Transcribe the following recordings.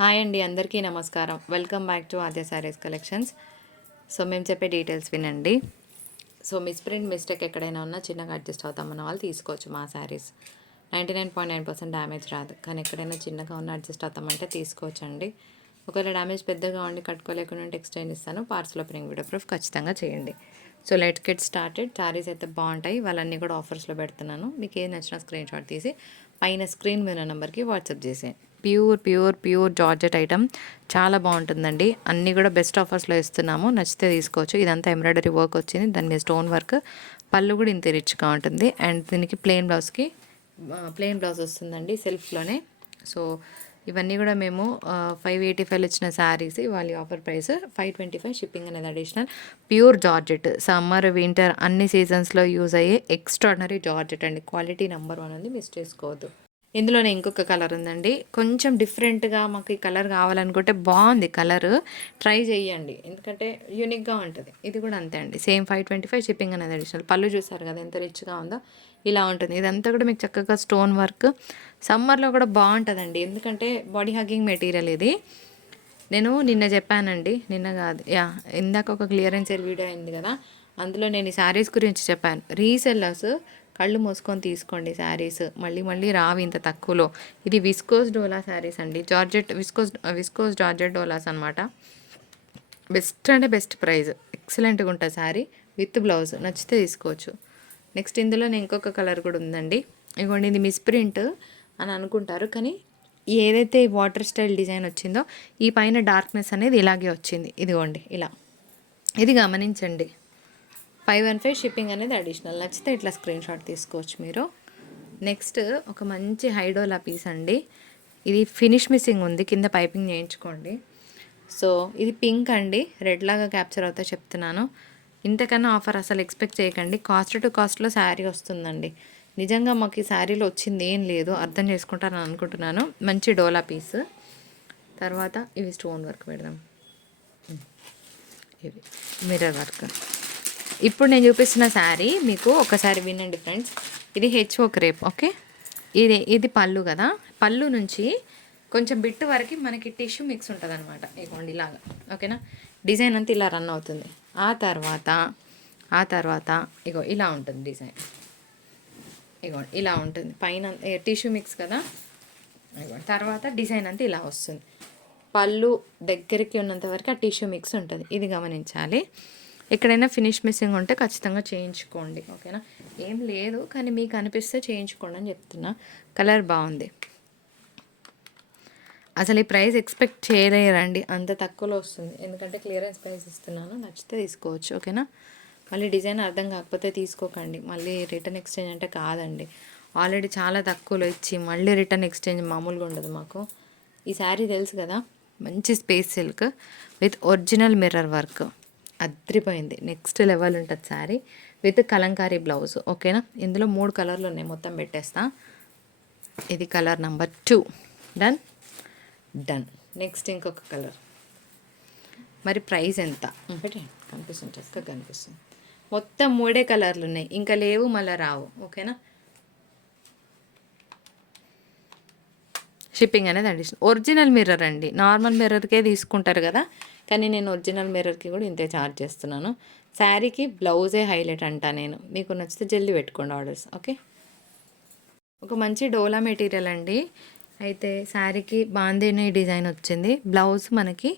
Hi అండి, అందరికీ నమస్కారం. Welcome back to Aadya saris collections. So మేము చెప్పే డీటెయిల్స్ వినండి. సో మిస్ప్రింట్ మిస్టేక్ ఎక్కడైనా ఉన్నా చిన్నగా అడ్జస్ట్ అవుతామన్న వాళ్ళు తీసుకోవచ్చు. మా శారీస్ 99.9% డ్యామేజ్ రాదు, కానీ ఎక్కడైనా చిన్నగా ఉన్న అడ్జస్ట్ అవుతామంటే తీసుకోవచ్చండి. ఒకవేళ డ్యామేజ్ పెద్దగా ఉండి కట్టుకోలేకుండా ఉంటే ఎక్స్చేంజ్ ఇస్తాను. పార్సల్ ఓపెనింగ్ వీడియో ప్రూఫ్ ఖచ్చితంగా చేయండి. So let's get started. Saris అయితే బాగుంటాయి, వాళ్ళన్నీ కూడా ఆఫర్స్లో పెడుతున్నాను. మీకు ఏది నచ్చినా స్క్రీన్ షాట్ తీసి పైన స్క్రీన్ మీద నెంబర్కి వాట్సాప్ చేసేయండి. ప్యూర్ జార్జెట్ ఐటమ్ చాలా బాగుంటుందండి. అన్నీ కూడా బెస్ట్ ఆఫర్స్లో ఇస్తున్నాము, నచ్చితే తీసుకోవచ్చు. ఇదంతా ఎంబ్రాయిడరీ వర్క్ వచ్చింది, దాని మీద స్టోన్ వర్క్, పళ్ళు కూడా ఇంత రిచ్గా ఉంటుంది. అండ్ దీనికి ప్లెయిన్ బ్లౌజ్ వస్తుందండి సెల్ఫ్లోనే. సో ఇవన్నీ కూడా మేము 585 ఇచ్చిన శారీస్, వాళ్ళ ఆఫర్ ప్రైస్ 525. షిప్పింగ్ అనేది additional. Pure georgette, summer winter అన్ని సీజన్స్లో యూజ్ అయ్యే ఎక్స్ట్రాడినరీ జార్జెట్ అండి. క్వాలిటీ నెంబర్ 1 ఉంది, మిస్ చేసుకోవద్దు. ఇందులోనే ఇంకొక కలర్ ఉందండి, కొంచెం డిఫరెంట్గా మాకు ఈ కలర్ కావాలనుకుంటే బాగుంది కలర్, ట్రై చేయండి, ఎందుకంటే యూనిక్గా ఉంటుంది. ఇది కూడా అంతే అండి, సేమ్ 525. షిప్పింగ్ అనేది అడిషనల్. పళ్ళు చూసారు కదా ఎంత రిచ్గా ఉందో, ఇలా ఉంటుంది. ఇదంతా కూడా మీకు చక్కగా స్టోన్ వర్క్, సమ్మర్లో కూడా బాగుంటుందండి, ఎందుకంటే బాడీ హగ్గింగ్ మెటీరియల్ ఇది. నేను నిన్న చెప్పానండి, నిన్న కాదు ఇందాక ఒక క్లియరెన్స్ సేల్ వీడియో అయింది కదా, అందులో నేను ఈ శారీస్ గురించి చెప్పాను. రీసెల్లర్స్ కళ్ళు మూసుకొని తీసుకోండి శారీస్, మళ్ళీ మళ్ళీ రావు ఇంత తక్కువలో. ఇది విస్కోస్ డోలా శారీస్ అండి, జార్జెట్ విస్కోస్ జార్జెట్ డోలాస్ అనమాట. బెస్ట్ అంటే బెస్ట్ ప్రైస్, ఎక్సలెంట్గా ఉంటుంది శారీ విత్ బ్లౌజ్. నచ్చితే తీసుకోవచ్చు. నెక్స్ట్ ఇందులో ఇంకొక కలర్ కూడా ఉందండి. ఇదిగోండి, ఇది మిస్ప్రింట్ అని అనుకుంటారు, కానీ ఏదైతే వాటర్ స్టైల్ డిజైన్ వచ్చిందో ఈ పైన డార్క్నెస్ అనేది ఇలాగే వచ్చింది. ఇదిగోండి ఇలా, ఇది గమనించండి. 515. షిప్పింగ్ అనేది అడిషనల్. నచ్చితే ఇట్లా స్క్రీన్ షాట్ తీసుకోవచ్చు మీరు. నెక్స్ట్ ఒక మంచి హైడోలా పీస్ అండి, ఇది ఫినిష్ మిస్సింగ్ ఉంది, కింద పైపింగ్ చేయించుకోండి. సో ఇది పింక్ అండి, రెడ్ లాగా క్యాప్చర్ అవుతా చెప్తున్నాను. ఇంతకన్నా ఆఫర్ అసలు ఎక్స్పెక్ట్ చేయకండి. కాస్ట్ టు కాస్ట్లో శారీ వస్తుందండి. నిజంగా మాకు ఈ శారీలో వచ్చింది ఏం లేదు, అర్థం చేసుకుంటారని అనుకుంటున్నాను. మంచి డోలా పీస్. తర్వాత ఇవి స్టోన్ వర్క్ పెడదాం, ఇవి మిర్రర్ వర్క్. ఇప్పుడు నేను చూపిస్తున్న శారీ మీకు ఒకసారి వినండి ఫ్రెండ్స్. ఇది హెచ్ఓ క్రేప్, ఓకే. ఇది పళ్ళు కదా, పళ్ళు నుంచి కొంచెం బిట్టు వరకు మనకి టిష్యూ మిక్స్ ఉంటుంది అనమాట. ఇగోండి ఇలాగా, ఓకేనా. డిజైన్ అంతా ఇలా రన్ అవుతుంది. ఆ తర్వాత ఇగో ఇలా ఉంటుంది డిజైన్. ఇగోండి ఇలా ఉంటుంది, పైన టిష్యూ మిక్స్ కదా. ఇగోండి తర్వాత డిజైన్ అంతా ఇలా వస్తుంది. పళ్ళు దగ్గరికి ఉన్నంత వరకు ఆ టిష్యూ మిక్స్ ఉంటుంది, ఇది గమనించాలి. ఎక్కడైనా ఫినిష్ మిస్సింగ్ ఉంటే ఖచ్చితంగా చేయించుకోండి, ఓకేనా. ఏం లేదు, కానీ మీకు అనిపిస్తే చేయించుకోండి అని చెప్తున్నా. కలర్ బాగుంది. అసలు ఈ ప్రైస్ ఎక్స్పెక్ట్ చేయలేరండి, అంత తక్కువలో వస్తుంది. ఎందుకంటే క్లియరెన్స్ ప్రైస్ ఇస్తున్నాను, నచ్చితే తీసుకోవచ్చు, ఓకేనా. మళ్ళీ డిజైన్ అర్థం కాకపోతే తీసుకోకండి, మళ్ళీ రిటర్న్ ఎక్స్చేంజ్ అంటే కాదండి. ఆల్రెడీ చాలా తక్కువలో ఇచ్చి మళ్ళీ రిటర్న్ ఎక్స్చేంజ్ మామూలుగా ఉండదు మాకు. ఈ శారీ తెలుసు కదా, మంచి space silk with original mirror work, అద్రిపోయింది. నెక్స్ట్ లెవెల్ ఉంటుంది శారీ విత్ కలంకారీ బ్లౌజ్, ఓకేనా. ఇందులో 3 కలర్లు ఉన్నాయి, మొత్తం పెట్టేస్తా. ఇది కలర్ నెంబర్ 2. డన్. నెక్స్ట్ ఇంకొక కలర్. మరి ప్రైస్ ఎంత పెట్టండి, కనిపిస్తుంది, చక్కగా కనిపిస్తుంది. మొత్తం 3 కలర్లు ఉన్నాయి, ఇంకా లేవు, మళ్ళీ రావు, ఓకేనా. షిప్పింగ్ అనేది అడిషనల్. ఒరిజినల్ మిర్రర్ అండి, నార్మల్ మిర్రర్కే తీసుకుంటారు కదా, కానీ నేను ఒరిజినల్ మిర్రర్కి కూడా ఇంతే ఛార్జ్ చేస్తున్నాను. శారీకి బ్లౌజే హైలైట్ అంటా నేను. మీకు నచ్చితే జల్దీ పెట్టుకోండి ఆర్డర్స్, ఓకే. ఒక మంచి డోలా మెటీరియల్ అండి. అయితే శారీకి బాందేని డిజైన్ వచ్చింది. బ్లౌజ్ మనకి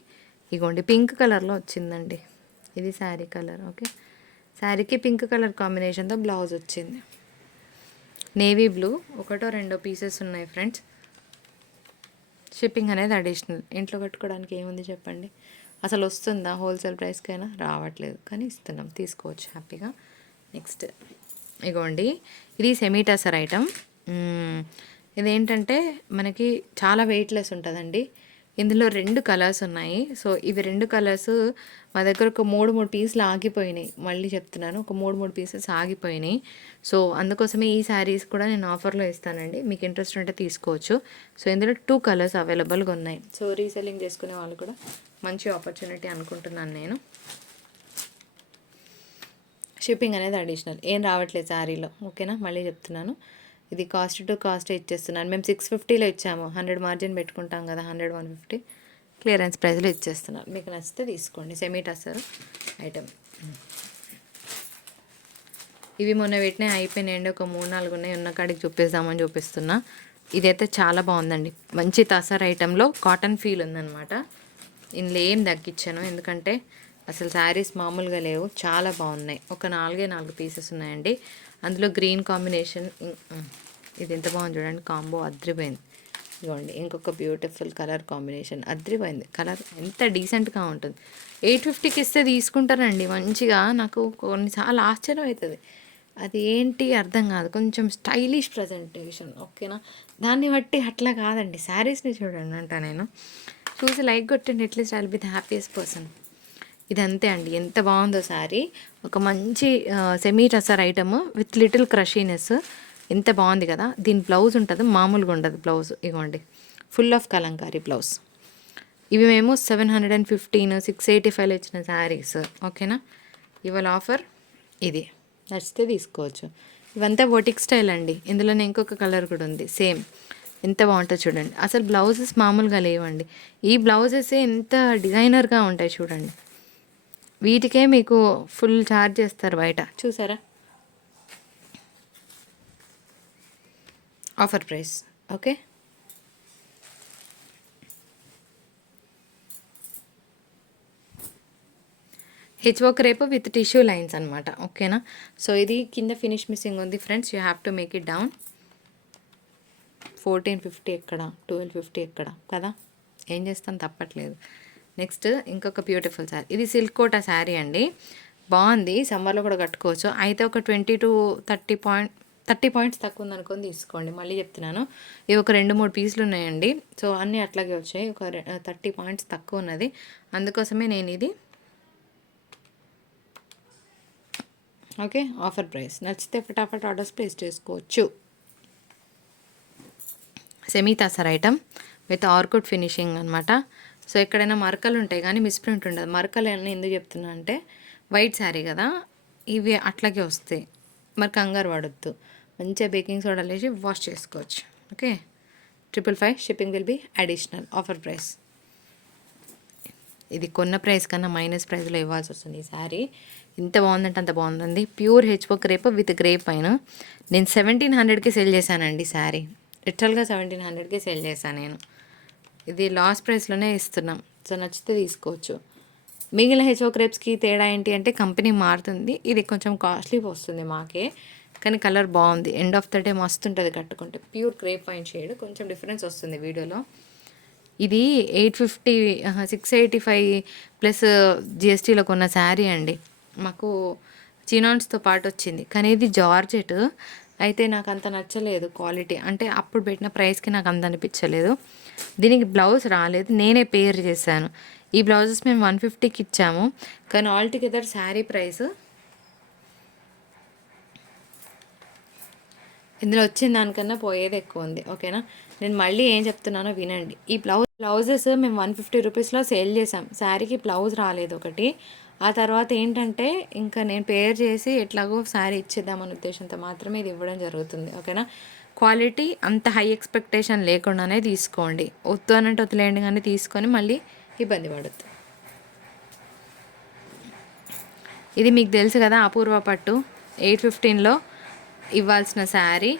ఇగోండి పింక్ కలర్లో వచ్చిందండి, ఇది శారీ కలర్, ఓకే. శారీకి పింక్ కలర్ కాంబినేషన్తో బ్లౌజ్ వచ్చింది. నేవీ బ్లూ, 1-2 పీసెస్ ఉన్నాయి ఫ్రెండ్స్. షిప్పింగ్ అనేది అడిషనల్. ఇంట్లో కట్టుకోవడానికి ఏముంది చెప్పండి, అసలు వస్తుందా హోల్సేల్ ప్రైస్కైనా? రావట్లేదు, కానీ ఇస్తున్నాం, తీసుకోవచ్చు హ్యాపీగా. నెక్స్ట్ ఇగోండి, ఇది సెమీ టసర్ ఐటమ్. ఇదేంటంటే మనకి చాలా వెయిట్లెస్ ఉంటుందండి. ఇందులో 2 కలర్స్ ఉన్నాయి. సో ఇవి 2 కలర్స్ మా దగ్గర ఒక 3 పీసులు ఆగిపోయినాయి. మళ్ళీ చెప్తున్నాను, ఒక 3 పీసెస్ ఆగిపోయినాయి. సో అందుకోసమే ఈ శారీస్ కూడా నేను ఆఫర్లో ఇస్తానండి, మీకు ఇంట్రెస్ట్ ఉంటే తీసుకోవచ్చు. సో ఇందులో 2 కలర్స్ అవైలబుల్గా ఉన్నాయి. సో రీసెల్లింగ్ చేసుకునే వాళ్ళు కూడా మంచి ఆపర్చునిటీ అనుకుంటున్నాను నేను. షిప్పింగ్ అనేది అడిషనల్, ఏం రావట్లేదు శారీలో, ఓకేనా. మళ్ళీ చెప్తున్నాను, ఇది కాస్ట్ టు కాస్ట్ ఇచ్చేస్తున్నాను. మేము 650లో ఇచ్చాము. 100 మార్జిన్ పెట్టుకుంటాం కదా, 100, 150 క్లియరెన్స్ ప్రైస్లో ఇచ్చేస్తున్నాను. మీకు నచ్చితే తీసుకోండి. Semi tussar item. ఇవి మొన్న పెట్టినా అయిపోయినాయండి. ఒక 3-4 ఉన్నాయి. ఉన్న కాడికి చూపిస్తామని చూపిస్తున్నా. ఇదైతే చాలా బాగుందండి. మంచి టసర్ ఐటెంలో కాటన్ ఫీల్ ఉందన్నమాట. ఇందులో ఏం తగ్గించాను, ఎందుకంటే అసలు శారీస్ మామూలుగా లేవు, చాలా బాగున్నాయి. ఒక 4 పీసెస్ ఉన్నాయండి. అందులో గ్రీన్ కాంబినేషన్, ఇది ఎంత బాగుంది చూడండి, కాంబో అద్రిపోయింది. ఇదిగోండి ఇంకొక బ్యూటిఫుల్ కలర్ కాంబినేషన్, అద్రిపోయింది. కలర్ ఎంత డీసెంట్గా ఉంటుంది. 850కి ఇస్తే తీసుకుంటారండి మంచిగా. నాకు కొన్నిసార్లు ఆశ్చర్యం అవుతుంది, అది ఏంటి అర్థం కాదు. కొంచెం స్టైలిష్ ప్రజెంటేషన్, ఓకేనా. దాన్ని బట్టి అట్లా కాదండి, శారీస్ని చూడండి అంట. నేను చూసి లైక్ కొట్టండి, at least I'll be the happiest person. ఇదంతే అండి, ఎంత బాగుందో శారీ. ఒక మంచి semi tussar item with little crushiness. ఎంత బాగుంది కదా. దీని బ్లౌజ్ ఉంటుంది, మామూలుగా ఉండదు బ్లౌజ్. ఇగోండి ఫుల్ ఆఫ్ కలంకారీ బ్లౌజ్. ఇవి మేము 715, 685లో ఇచ్చిన శారీస్, ఓకేనా. ఇవాళ ఆఫర్ ఇది, నచ్చితే తీసుకోవచ్చు. ఇవంతా బొటిక్ స్టైల్ అండి. ఇందులోనే ఇంకొక కలర్ కూడా ఉంది సేమ్. ఎంత బాగుంటుందో చూడండి. అసలు బ్లౌజెస్ మామూలుగా లేవండి. ఈ బ్లౌజెస్ ఎంత డిజైనర్గా ఉంటాయి చూడండి. వీటికే మీకు ఫుల్ ఛార్జ్ చేస్తారు బయట, చూసారా. Offer price, okay. హెచ్వర్క్ రేపు విత్ టిష్యూ లైన్స్ అనమాట, ఓకేనా. సో ఇది కింద ఫినిష్ మిస్సింగ్ ఉంది friends, you have to make it down. 1450 ఎక్కడ, 1250 ఎక్కడ కదా, ఏం చేస్తాను, తప్పట్లేదు. నెక్స్ట్ ఇంకొక బ్యూటిఫుల్ శారీ. ఇది సిల్క్ కోటా శారీ అండి, బాగుంది. సమ్మర్లో కూడా కట్టుకోవచ్చు. అయితే ఒక 20 to 30 పాయింట్స్ తక్కువ ఉందనుకొని తీసుకోండి. మళ్ళీ చెప్తున్నాను, ఇవి ఒక 2-3 పీసులు ఉన్నాయండి. సో అన్నీ అట్లాగే వచ్చాయి. ఒక 30 పాయింట్స్ తక్కువ ఉన్నది, అందుకోసమే నేను ఇది, ఓకే. Offer price. నచ్చితే ఫటాఫట్ ఆర్డర్స్ ప్లేస్ చేసుకోవచ్చు. Semi tussar item with Orkut finishing అనమాట. సో ఎక్కడైనా మరకలు ఉంటాయి కానీ మిస్ప్రింట్ ఉండదు. మరకలు అని ఎందుకు చెప్తున్నా అంటే, వైట్ శారీ కదా, ఇవి అట్లాగే వస్తాయి. మరి కంగారు పడొద్దు, మంచిగా బేకింగ్ సోడా వేసి వాష్ చేసుకోవచ్చు, okay. 555 shipping will be additional. Offer price. ఇది కొన్న ప్రైస్ కన్నా మైనస్ ప్రైస్లో ఇవ్వాల్సి వస్తుంది. ఈ శారీ ఎంత బాగుందంటే అంత బాగుందండి. ప్యూర్ హెచ్వర్క్ రేపు విత్ గ్రే పైన. నేను 1700కి సెల్ చేశానండి శారీ, లిటరల్గా 1700కి సెల్ చేశాను నేను. ఇది లాస్ట్ ప్రైస్లోనే ఇస్తున్నాం. సో నచ్చితే తీసుకోవచ్చు. మిగిలిన హెచ్వర్క్ రేప్స్కి తేడా ఏంటి అంటే, కంపెనీ మారుతుంది. ఇది కొంచెం కాస్ట్లీ వస్తుంది మాకే, కానీ కలర్ బాగుంది. ఎండ్ ఆఫ్ ద డే మస్తు ఉంటుంది కట్టుకుంటే. ప్యూర్ గ్రేప్ వైన్ షేడ్, కొంచెం డిఫరెన్స్ వస్తుంది వీడియోలో. ఇది 850, 685 ప్లస్ జిఎస్టీలో కొన్న శారీ అండి. మాకు చినాన్స్తో పాటు వచ్చింది, కానీ ఇది జార్జెట్. అయితే నాకు అంత నచ్చలేదు క్వాలిటీ, అంటే అప్పుడు పెట్టిన ప్రైస్కి నాకు అంత అనిపించలేదు. దీనికి బ్లౌజ్ రాలేదు, నేనే పేర్ చేశాను. ఈ బ్లౌజెస్ మేము 150కి ఇచ్చాము, కానీ ఆల్ టుగెదర్ శారీ ప్రైస్ ఇందులో వచ్చిన దానికన్నా పోయేది ఎక్కువ ఉంది, ఓకేనా. నేను మళ్ళీ ఏం చెప్తున్నానో వినండి. ఈ బ్లౌజెస్ మేము 150 రూపీస్లో సేల్ చేసాం. శారీకి బ్లౌజ్ రాలేదు ఒకటి. ఆ తర్వాత ఏంటంటే, ఇంకా నేను పేర్ చేసి ఎట్లాగో శారీ ఇచ్చేద్దామనే ఉద్దేశంతో మాత్రమే ఇది ఇవ్వడం జరుగుతుంది, ఓకేనా. క్వాలిటీ అంత హై ఎక్స్పెక్టేషన్ లేకుండానే తీసుకోండి. వద్దు అనంటే వదిలేయండి, కానీ తీసుకొని మళ్ళీ ఇబ్బంది పడద్దు. ఇది మీకు తెలుసు కదా, అపూర్వ పట్టు 815లో ఇవ్వాల్సిన శారీ.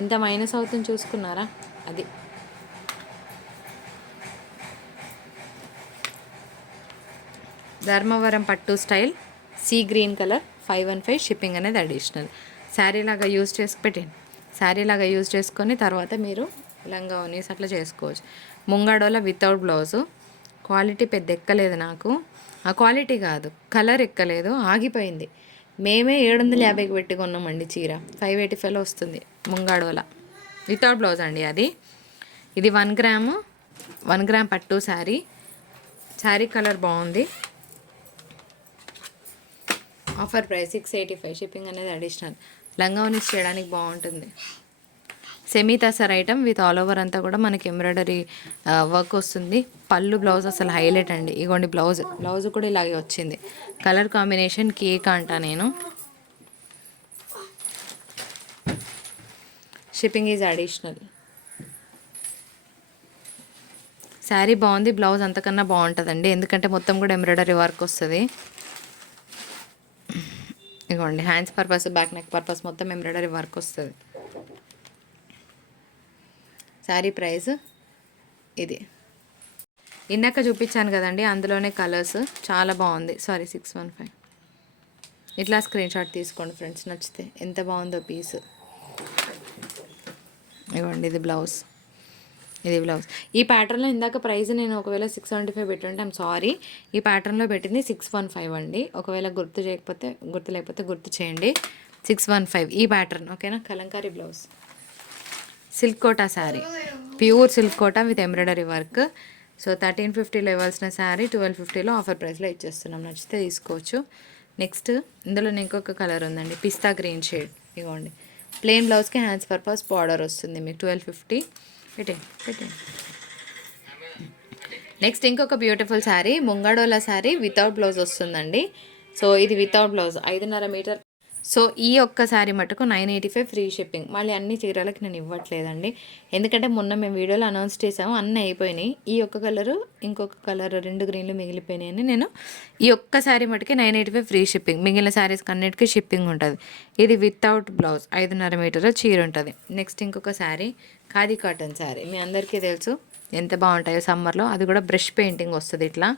ఎంత మైనస్ అవుతుంది చూసుకున్నారా. అది ధర్మవరం పట్టు style, sea green colour, 515 shipping అనేది అడిషనల్. శారీ లాగా యూజ్ చేసి పెట్టండి. శారీ లాగా యూజ్ చేసుకొని తర్వాత మీరు లంగా ఉన్నీస్ అట్లా చేసుకోవచ్చు. ముంగాడోల వితౌట్ బ్లౌజు. క్వాలిటీ పెద్ద ఎక్కలేదు నాకు, ఆ క్వాలిటీ కాదు, కలర్ ఎక్కలేదు, ఆగిపోయింది. మేమే 750కి పెట్టి కొన్నామండి చీర. 585లో వస్తుంది ముంగాడోల వితౌట్ బ్లౌజ్ అండి అది. ఇది 1 గ్రామ్ పట్టు శారీ. శారీ కలర్ బాగుంది. ఆఫర్ ప్రైస్ 685, షిప్పింగ్ అనేది అడిషనల్. లంగా ఉన్నీస్ చేయడానికి బాగుంటుంది. Semi tussar item with all over అంతా కూడా మనకి ఎంబ్రాయిడరీ వర్క్ వస్తుంది. పళ్ళు బ్లౌజ్ అసలు హైలైట్ అండి. ఇగోండి బ్లౌజ్ కూడా ఇలాగే వచ్చింది. కలర్ కాంబినేషన్ కేక్ అంట నేను. Shipping is additional. శారీ బాగుంది, బ్లౌజ్ అంతకన్నా బాగుంటుందండి, ఎందుకంటే మొత్తం కూడా ఎంబ్రాయిడరీ వర్క్ వస్తుంది. ఇదిగోండి hands purpose, back neck purpose మొత్తం ఎంబ్రాయిడరీ వర్క్ వస్తుంది. శారీ ప్రైస్ ఇది. ఇందాక చూపించాను కదండి, అందులోనే కలర్స్ చాలా బాగుంది. సారీ 615. ఇట్లా స్క్రీన్ షాట్ తీసుకోండి ఫ్రెండ్స్, నచ్చితే. ఎంత బాగుందో పీస్. ఇవ్వండి ఇది బ్లౌజ్. ఈ ప్యాటర్న్లో ఇందాక ప్రైస్ నేను ఒకవేళ 675 పెట్టుంటే ఐమ్ సారీ. ఈ ప్యాటర్న్లో పెట్టింది 615 అండి. ఒకవేళ గుర్తు లేకపోతే గుర్తు చేయండి. 615 ఈ ప్యాటర్న్, ఓకేనా. Kalamkari blouse, silk Kota sari, pure silk Kota with embroidery work. So 1350లో ఇవ్వాల్సిన శారీ 1250లో ఆఫర్ ప్రైస్లో ఇచ్చేస్తున్నాం. నచ్చితే తీసుకోవచ్చు. నెక్స్ట్ ఇందులో ఇంకొక కలర్ ఉందండి, పిస్తా గ్రీన్ షేడ్. ఇవ్వండి ప్లెయిన్ బ్లౌజ్కి హ్యాండ్స్ పర్పస్ బార్డర్ వస్తుంది మీకు. 1250 పెట్టే. నెక్స్ట్ ఇంకొక బ్యూటిఫుల్ శారీ, ముంగాడోలా శారీ వితౌట్ బ్లౌజ్ వస్తుందండి. సో ఇది వితౌట్ బ్లౌజ్ 5.5 మీటర్. సో ఈ ఒక్క శారీ మటుకు 985 ఫ్రీ షిప్పింగ్. మళ్ళీ అన్ని చీరలకి నేను ఇవ్వట్లేదండి, ఎందుకంటే మొన్న మేము వీడియోలో అనౌన్స్ చేసాము, అన్నీ అయిపోయినాయి. ఈ ఒక్క కలరు, ఇంకొక కలర్, 2 గ్రీన్లు మిగిలిపోయినాయని నేను ఈ ఒక్క శారీ మటుకే 985 ఫ్రీ షిప్పింగ్. మిగిలిన శారీస్ అన్నిటికీ షిప్పింగ్ ఉంటుంది. ఇది వితౌట్ బ్లౌజ్ 5.5 మీటర్ చీర ఉంటుంది. నెక్స్ట్ ఇంకొక శారీ, ఖాదీ కాటన్ శారీ. మీ అందరికీ తెలుసు ఎంత బాగుంటాయో సమ్మర్లో. అది కూడా బ్రష్ పెయింటింగ్ వస్తుంది ఇట్లా.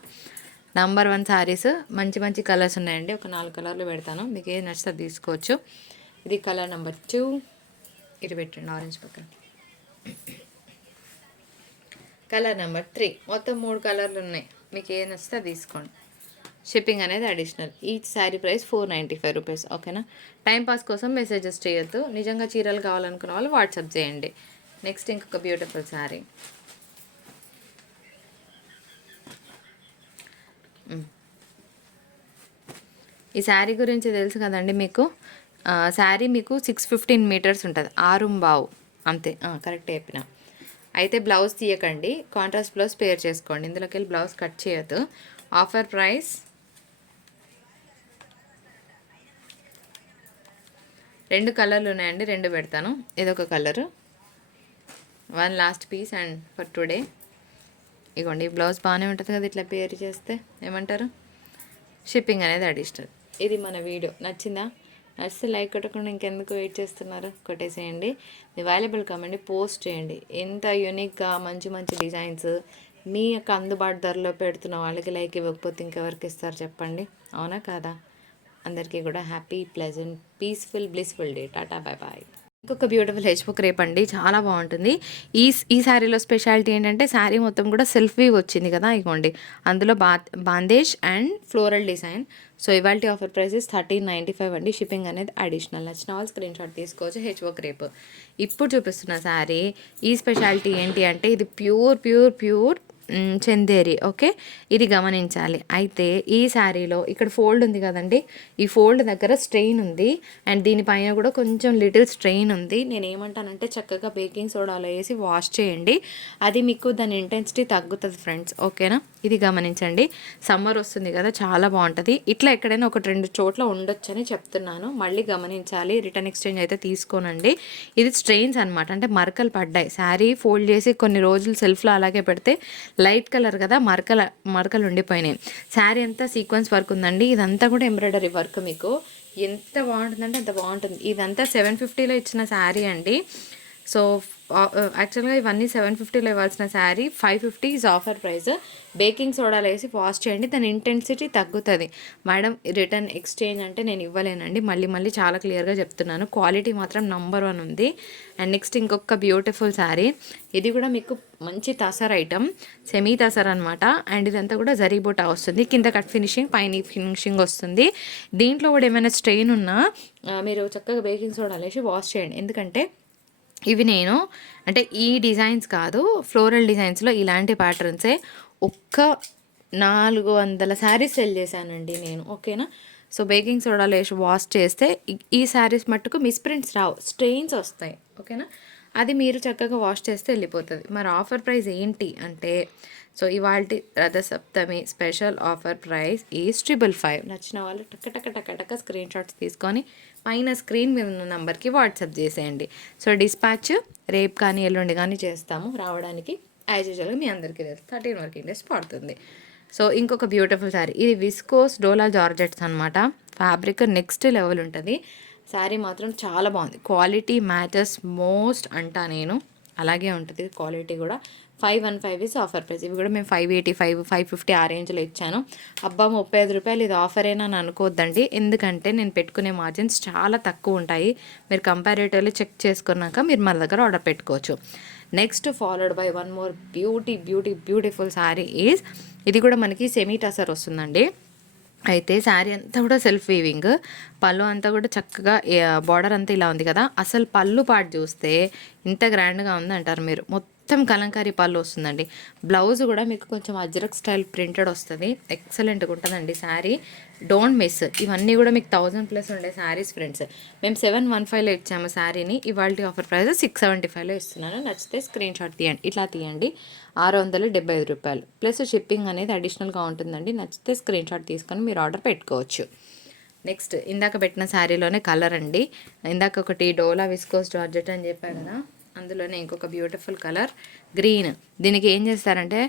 నంబర్ 1 శారీస్. మంచి కలర్స్ ఉన్నాయండి. ఒక 4 కలర్లు పెడతాను, మీకు ఏది నచ్చితే తీసుకోవచ్చు. ఇది కలర్ నెంబర్ 2. ఇటు పెట్టండి ఆరెంజ్ పక్కన. Colour number 3. మొత్తం 3 కలర్లు ఉన్నాయి, మీకు ఏది నచ్చితే తీసుకోండి. షిప్పింగ్ అనేది అడిషనల్. ఈ శారీ ప్రైస్ 495 రూపీస్, ఓకేనా. టైంపాస్ కోసం మెసేజెస్ చేయొద్దు. నిజంగా చీరలు కావాలనుకున్న వాళ్ళు వాట్సాప్ చేయండి. నెక్స్ట్ ఇంకొక బ్యూటిఫుల్ శారీ. ఈ శారీ గురించి తెలుసు కదండి మీకు. శారీ మీకు 615 మీటర్స్ ఉంటుంది, 6 అంతే. కరెక్ట్ చెప్పిన. అయితే బ్లౌజ్ తీయకండి, కాంట్రాస్ట్ బ్లౌజ్ పేర్ చేసుకోండి. ఇందులోకి వెళ్ళి బ్లౌజ్ కట్ చేయొద్దు. ఆఫర్ ప్రైస్ 2 కలర్లు ఉన్నాయండి, 2 పెడతాను. ఇదొక colour, 1 last piece and for today. ఇగోండి బ్లౌజ్ బాగానే ఉంటుంది కదా ఇట్లా పేర్ చేస్తే, ఏమంటారు. షిప్పింగ్ అనేది అడిషనల్. ఇది మన వీడియో నచ్చిందా? నచ్చితే లైక్ కొట్టకుండా ఇంకెందుకు వెయిట్ చేస్తున్నారు, కొట్టేసేయండి. వాల్యుబుల్ కమెంట్ పోస్ట్ చేయండి. ఎంత యూనిక్గా మంచి డిజైన్స్ మీ యొక్క అందుబాటు ధరలో పెడుతున్న వాళ్ళకి లైక్ ఇవ్వకపోతే ఇంకెవరికి ఇస్తారు చెప్పండి, అవునా కాదా? అందరికీ కూడా happy, pleasant, peaceful, blissful day. Tata, bye bye. ఇంకొక బ్యూటిఫుల్ హెచ్బుక్ రేప్ అండి, చాలా బాగుంటుంది. ఈ శారీలో స్పెషాలిటీ ఏంటంటే శారీ మొత్తం కూడా సెల్ఫ్ వీవ్ వచ్చింది కదా, ఇగోండి. అందులో bandhej and floral design. So ఇవాల్టి ఆఫర్ ప్రైస్ 1395 అండి. షిప్పింగ్ అనేది అడిషనల్. నచ్చిన వాళ్ళు స్క్రీన్ షాట్ తీసుకోవచ్చు. హెచ్బుక్ రేప్. ఇప్పుడు చూపిస్తున్న శారీ ఈ స్పెషాలిటీ ఏంటి అంటే ఇది ప్యూర్ చందేరి, ఓకే. ఇది గమనించాలి. అయితే ఈ శారీలో ఇక్కడ ఫోల్డ్ ఉంది కదండి, ఈ ఫోల్డ్ దగ్గర స్ట్రెయిన్ ఉంది అండ్ దీనిపైన కూడా కొంచెం లిటిల్ స్ట్రెయిన్ ఉంది. నేను ఏమంటానంటే చక్కగా బేకింగ్ సోడాలో వేసి వాష్ చేయండి, అది మీకు దాని ఇంటెన్సిటీ తగ్గుతుంది ఫ్రెండ్స్, ఓకేనా. ఇది గమనించండి. సమ్మర్ వస్తుంది కదా, చాలా బాగుంటుంది. ఇట్లా ఎక్కడైనా 1-2 చోట్ల ఉండొచ్చని చెప్తున్నాను, మళ్ళీ గమనించాలి. రిటర్న్ ఎక్స్చేంజ్ అయితే తీసుకోనండి. ఇది స్ట్రెయిన్స్ అనమాట, అంటే మరకలు పడ్డాయి. శారీ ఫోల్డ్ చేసి కొన్ని రోజులు సెల్ఫ్లో అలాగే పెడితే లైట్ కలర్ కదా, మరకలు ఉండిపోయినాయి. శారీ అంతా సీక్వెన్స్ వర్క్ ఉందండి. ఇదంతా కూడా ఎంబ్రాయిడరీ వర్క్. మీకు ఎంత బాగుంటుందంటే అంత బాగుంటుంది. ఇదంతా 750లో ఇచ్చిన శారీ అండి. సో యాక్చువల్గా ఇవన్నీ 750లో ఇవ్వాల్సిన sari 550 is offer price. Baking సోడాలు వేసి వాష్ చేయండి, దాని ఇంటెన్సిటీ తగ్గుతుంది. మేడం రిటర్న్ ఎక్స్చేంజ్ అంటే నేను ఇవ్వలేనండి, మళ్ళీ చాలా క్లియర్గా చెప్తున్నాను. క్వాలిటీ మాత్రం నంబర్ 1 ఉంది. అండ్ నెక్స్ట్ ఇంకొక బ్యూటిఫుల్ శారీ. ఇది కూడా మీకు మంచి తసర్ ఐటమ్, సెమీ తసర్ అనమాట. అండ్ ఇదంతా కూడా జరీ బూటా వస్తుంది, కింద కట్ ఫినిషింగ్, పైన ఫినిషింగ్ వస్తుంది. దీంట్లో కూడా ఏమైనా స్ట్రెయిన్ ఉన్నా మీరు చక్కగా బేకింగ్ సోడాలు వేసి వాష్ చేయండి. ఎందుకంటే ఇవి నేను అంటే ఈ డిజైన్స్ కాదు, ఫ్లోరల్ డిజైన్స్లో ఇలాంటి ప్యాటర్న్సే ఒక్క 400 శారీస్ సెల్ చేశానండి నేను, ఓకేనా. సో బేకింగ్ సోడాలో వేసి వాష్ చేస్తే ఈ శారీస్ మట్టుకు మిస్ప్రింట్స్ రావు, స్ట్రెయిన్స్ వస్తాయి, ఓకేనా. అది మీరు చక్కగా వాష్ చేస్తే వెళ్ళిపోతుంది. మరి ఆఫర్ ప్రైస్ ఏంటి అంటే, సో ఇవాల్టి Rathasaptami special offer price is 555. నచ్చిన వాళ్ళు టక్క టక్క టక్క టక్క స్క్రీన్ షాట్స్ తీసుకొని పైన స్క్రీన్ మీద ఉన్న నెంబర్కి వాట్సాప్ చేసేయండి. సో డిస్పాచ్ రేపు కానీ ఎల్లుండి కానీ చేస్తాము. రావడానికి యాజ్ యూజువల్గా మీ అందరికీ తెలుసు 13 వర్కింగ్ డేస్ పడుతుంది. సో ఇంకొక బ్యూటిఫుల్ శారీ, ఇది విస్కోస్ డోలా జార్జెట్స్ అనమాట. ఫ్యాబ్రిక్ నెక్స్ట్ లెవెల్ ఉంటుంది. శారీ మాత్రం చాలా బాగుంది. క్వాలిటీ మ్యాటర్స్ మోస్ట్ అంటా నేను, అలాగే ఉంటుంది క్వాలిటీ కూడా. 515 ఇస్ ఆఫర్ ప్రైస్. ఇవి కూడా మేము 585, 550 ఆ రేంజ్లో ఇచ్చాను. అబ్బా 35 రూపాయలు ఇది ఆఫరేనా అని అనుకోవద్దండి, ఎందుకంటే నేను పెట్టుకునే మార్జిన్స్ చాలా తక్కువ ఉంటాయి. మీరు కంపారేటివ్లీ చెక్ చేసుకున్నాక మీరు మన దగ్గర ఆర్డర్ పెట్టుకోవచ్చు. Next followed by one more beautiful sari is, ఇది కూడా మనకి సెమీ టసర్ వస్తుందండి. అయితే శారీ అంతా కూడా సెల్ఫ్ వీవింగ్, పళ్ళు అంతా కూడా చక్కగా బార్డర్ అంతా ఇలా ఉంది కదా. అసలు పళ్ళు పాటు చూస్తే ఇంత గ్రాండ్గా ఉంది అంటారు మీరు. మొత్తం కలంకారీ పళ్ళు వస్తుందండి. బ్లౌజ్ కూడా మీకు కొంచెం అజ్రక్ స్టైల్ ప్రింటెడ్ వస్తుంది. ఎక్సలెంట్గా ఉంటుందండి శారీ. Don't miss. ఇవన్నీ కూడా మీకు 1000+ ఉండే శారీస్ ఫ్రెండ్స్. మేము 715లో ఇచ్చాము శారీని. ఇవాళ ఆఫర్ ప్రైస్ 675లో ఇస్తున్నాను. నచ్చితే స్క్రీన్ షాట్ తీయండి, ఇట్లా తీయండి. 675 రూపాయలు ప్లస్ షిప్పింగ్ అనేది అడిషనల్గా ఉంటుందండి. నచ్చితే స్క్రీన్ షాట్ తీసుకొని మీరు ఆర్డర్ పెట్టుకోవచ్చు. నెక్స్ట్ ఇందాక పెట్టిన శారీలోనే కలర్ అండి. ఇందాక ఒకటి డోలా విస్కోస్ జార్జెట్ అని చెప్పాను కదా, అందులోనే ఇంకొక బ్యూటిఫుల్ కలర్ గ్రీన్. దీనికి ఏం చేస్తారంటే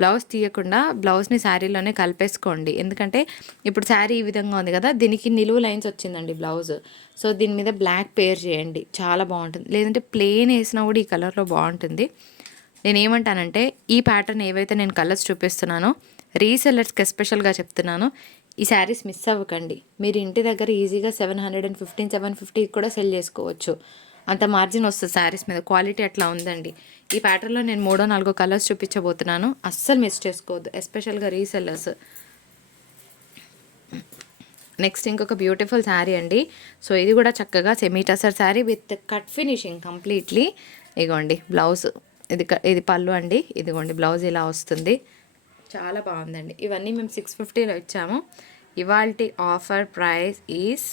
బ్లౌజ్ తీయకుండా బ్లౌజ్ని శారీలోనే కలిపేసుకోండి. ఎందుకంటే ఇప్పుడు శారీ ఈ విధంగా ఉంది కదా, దీనికి నిలువు లైన్స్ వచ్చిందండి బ్లౌజ్. సో దీని మీద బ్లాక్ పేర్ చేయండి, చాలా బాగుంటుంది. లేదంటే ప్లెయిన్ వేసినా కూడా ఈ కలర్లో బాగుంటుంది. నేను ఏమంటానంటే, ఈ ప్యాటర్న్ ఏవైతే నేను కలర్స్ చూపిస్తున్నానో రీసెల్లర్స్కి ఎస్పెషల్గా చెప్తున్నాను, ఈ శారీస్ మిస్ అవ్వకండి. మీరు ఇంటి దగ్గర ఈజీగా 715, 750 కూడా సెల్ చేసుకోవచ్చు. అంత మార్జిన్ వస్తుంది శారీస్ మీద. క్వాలిటీ అట్లా ఉందండి. ఈ ప్యాటర్న్లో నేను 3-4 కలర్స్ చూపించబోతున్నాను, అస్సలు మిస్ చేసుకోవద్దు, ఎస్పెషల్గా రీసెల్లర్స్. నెక్స్ట్ ఇంకొక బ్యూటిఫుల్ శారీ అండి. సో ఇది కూడా చక్కగా semi tussar sari with cut finishing completely. ఇగోండి బ్లౌజ్, ఇది పళ్ళు అండి. ఇదిగోండి బ్లౌజ్ ఇలా వస్తుంది, చాలా బాగుందండి. ఇవన్నీ మేము 650లో ఇచ్చాము. ఇవాల్టి ఆఫర్ ప్రైస్ ఈజ్,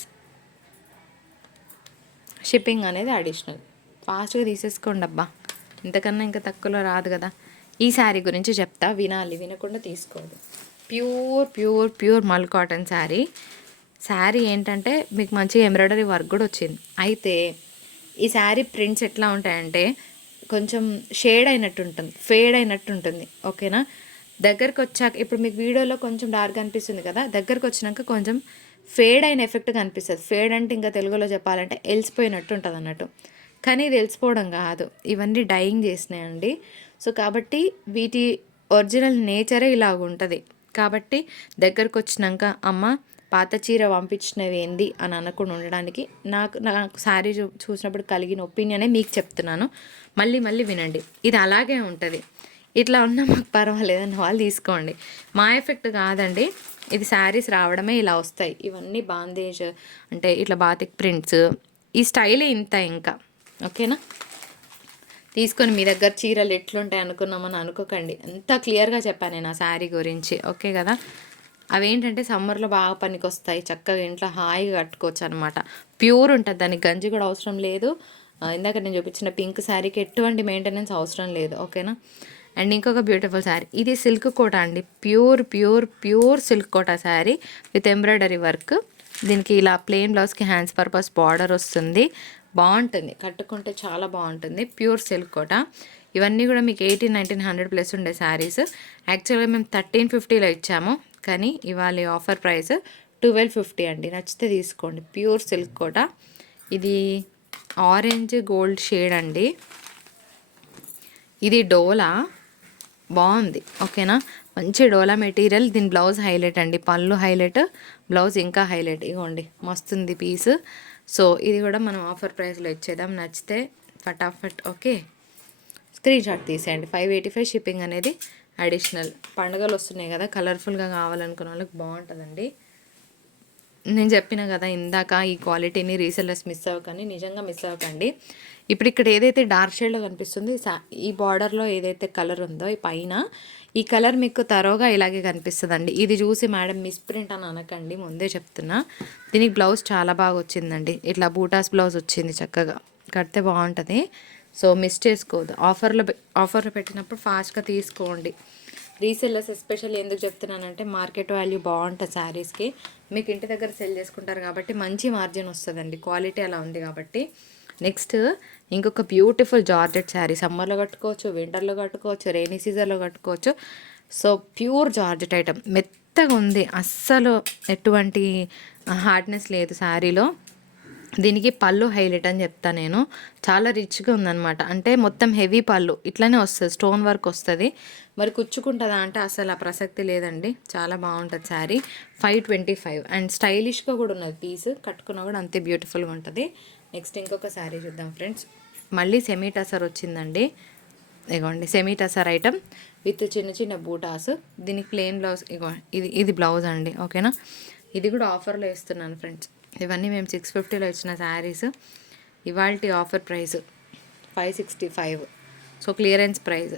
షిప్పింగ్ అనేది అడిషనల్. ఫాస్ట్గా తీసేసుకోండి అబ్బా, ఇంతకన్నా ఇంకా తక్కువలో రాదు కదా. ఈ శారీ గురించి చెప్తా, వినాలి, వినకుండా తీసుకోదు. ప్యూర్ మల్ కాటన్ శారీ ఏంటంటే మీకు మంచిగా ఎంబ్రాయిడరీ వర్క్ కూడా వచ్చింది. అయితే ఈ శారీ ప్రింట్స్ ఎట్లా ఉంటాయంటే కొంచెం ఫేడ్ అయినట్టు ఉంటుంది. ఓకేనా. దగ్గరకు వచ్చాక ఇప్పుడు మీకు వీడియోలో కొంచెం డార్క్ అనిపిస్తుంది కదా, దగ్గరకు వచ్చినాక కొంచెం ఫేడ్ అయిన ఎఫెక్ట్ కనిపిస్తుంది. ఫేడ్ అంటే ఇంకా తెలుగులో చెప్పాలంటే ఎలిసిపోయినట్టు ఉంటుంది అన్నట్టు. కానీ ఇది ఎలిసిపోవడం కాదు, ఇవన్నీ డైయింగ్ చేసినాయండి. సో కాబట్టి వీటి ఒరిజినల్ నేచరే ఇలాగ ఉంటుంది. కాబట్టి దగ్గరకు వచ్చినాక అమ్మ పాత చీర పంపించినవి ఏంది అని అనకుండా ఉండడానికి నాకు శారీ చూసినప్పుడు కలిగిన ఒపీనియనే మీకు చెప్తున్నాను. మళ్ళీ వినండి. ఇది అలాగే ఉంటుంది. ఇట్లా ఉన్నా మాకు పర్వాలేదన్న వాళ్ళు తీసుకోండి. మా ఎఫెక్ట్ కాదండి, ఇది శారీస్ రావడమే ఇలా వస్తాయి. ఇవన్నీ బాందేజ్ అంటే ఇట్లా బాతిక్ ప్రింట్స్, ఈ స్టైలే ఇంత ఇంకా. ఓకేనా. తీసుకొని మీ దగ్గర చీరలు ఎట్లుంటాయి అనుకున్నామని అనుకోకండి. అంతా క్లియర్గా చెప్పాను నేను ఆ శారీ గురించి. ఓకే కదా. అవేంటంటే సమ్మర్లో బాగా పనికి వస్తాయి, చక్కగా ఇంట్లో హాయిగా కట్టుకోవచ్చు అనమాట. ప్యూర్ ఉంటుంది, దానికి గంజి కూడా అవసరం లేదు. ఇందాక నేను చూపించిన పింక్ శారీకి ఎటువంటి మెయింటెనెన్స్ అవసరం లేదు. ఓకేనా. అండ్ ఇంకొక బ్యూటిఫుల్ శారీ, ఇది సిల్క్ కోట అండి. Pure silk Kota sari with embroidery work. దీనికి ఇలా ప్లెయిన్ బ్లౌజ్కి హ్యాండ్స్ పర్పస్ బార్డర్ వస్తుంది. బాగుంటుంది, కట్టుకుంటే చాలా బాగుంటుంది. ప్యూర్ సిల్క్ కోట. ఇవన్నీ కూడా మీకు 1800-1900+ ఉండే శారీస్. యాక్చువల్గా మేము 1350లో ఇచ్చాము, కానీ ఇవాళ ఆఫర్ ప్రైస్ 1250 అండి. నచ్చితే తీసుకోండి. ప్యూర్ సిల్క్ కోట. ఇది ఆరెంజ్ గోల్డ్ షేడ్ అండి. ఇది డోలా, బాగుంది. ఓకేనా. మంచి డోలా మెటీరియల్. దీని బ్లౌజ్ హైలైట్ అండి, పళ్ళు హైలైట్, బ్లౌజ్ ఇంకా హైలైట్. ఇగోండి మస్తుంది పీస్. సో ఇది కూడా మనం ఆఫర్ ప్రైస్లో ఇచ్చేద్దాం. నచ్చితే ఫటాఫట్ ఓకే స్క్రీన్ షాట్ తీసేయండి. 585 షిప్పింగ్ అనేది అడిషనల్. పండుగలు వస్తున్నాయి కదా, కలర్ఫుల్గా కావాలనుకున్న వాళ్ళకి బాగుంటుందండి. నేను చెప్పిన కదా ఇందాక, ఈ క్వాలిటీని రీసెల్లర్స్ మిస్ అవ్వకండి, నిజంగా మిస్ అవ్వకండి. ఇప్పుడు ఇక్కడ ఏదైతే డార్క్ షేడ్లో కనిపిస్తుంది, ఈ బార్డర్లో ఏదైతే కలర్ ఉందో ఈ పైన, ఈ కలర్ మీకు తరోగా ఇలాగే కనిపిస్తుందండి. ఇది చూసి మేడం మిస్ ప్రింట్ అని అనకండి, ముందే చెప్తున్నా. దీనికి బ్లౌజ్ చాలా బాగా వచ్చిందండి. ఇట్లా బూటాస్ బ్లౌజ్ వచ్చింది చక్కగా. కడితే బాగుంటుంది. సో మిస్ చేసుకోవద్దు. ఆఫర్లో పెట్టినప్పుడు ఫాస్ట్గా తీసుకోండి. రీసెల్లర్స్ ఎస్పెషల్లీ ఎందుకు చెప్తున్నానంటే మార్కెట్ వాల్యూ బాగుంటుంది శారీస్కి. మీకు ఇంటి దగ్గర సెల్ చేసుకుంటారు కాబట్టి మంచి మార్జిన్ వస్తుందండి, క్వాలిటీ అలా ఉంది కాబట్టి. నెక్స్ట్ ఇంకొక బ్యూటిఫుల్ జార్జెట్ శారీ. సమ్మర్లో కట్టుకోవచ్చు, వింటర్లో కట్టుకోవచ్చు, రెయినీ సీజన్లో కట్టుకోవచ్చు. సో ప్యూర్ జార్జెట్ ఐటమ్, మెత్తగా ఉంది, అస్సలు ఎటువంటి హార్డ్నెస్ లేదు శారీలో. దీనికి పళ్ళు హైలైట్ అని చెప్తాను నేను. చాలా రిచ్గా ఉందన్నమాట. అంటే మొత్తం హెవీ పళ్ళు ఇట్లానే వస్తుంది, స్టోన్ వర్క్ వస్తుంది. మరి కుచ్చుకుంటుందా అంటే అసలు ఆ ప్రసక్తి లేదండి. చాలా బాగుంటుంది శారీ. 525 అండ్ స్టైలిష్గా కూడా ఉన్నది పీస్. కట్టుకున్నా కూడా అంతే బ్యూటిఫుల్గా ఉంటుంది. నెక్స్ట్ ఇంకొక శారీ చూద్దాం ఫ్రెండ్స్. మళ్ళీ సెమీ టసర్ వచ్చిందండి. ఇగోండి సెమీ టసర్ ఐటమ్ విత్ చిన్న చిన్న బూటాస్. దీనికి ప్లెయిన్ బ్లౌజ్. ఇగో ఇది బ్లౌజ్ అండి, ఓకేనా. ఇది కూడా ఆఫర్లో ఇస్తున్నాను ఫ్రెండ్స్. ఇవన్నీ మేము 650లో ఇచ్చిన శారీస్. ఇవాల్టి offer price 565. So clearance price.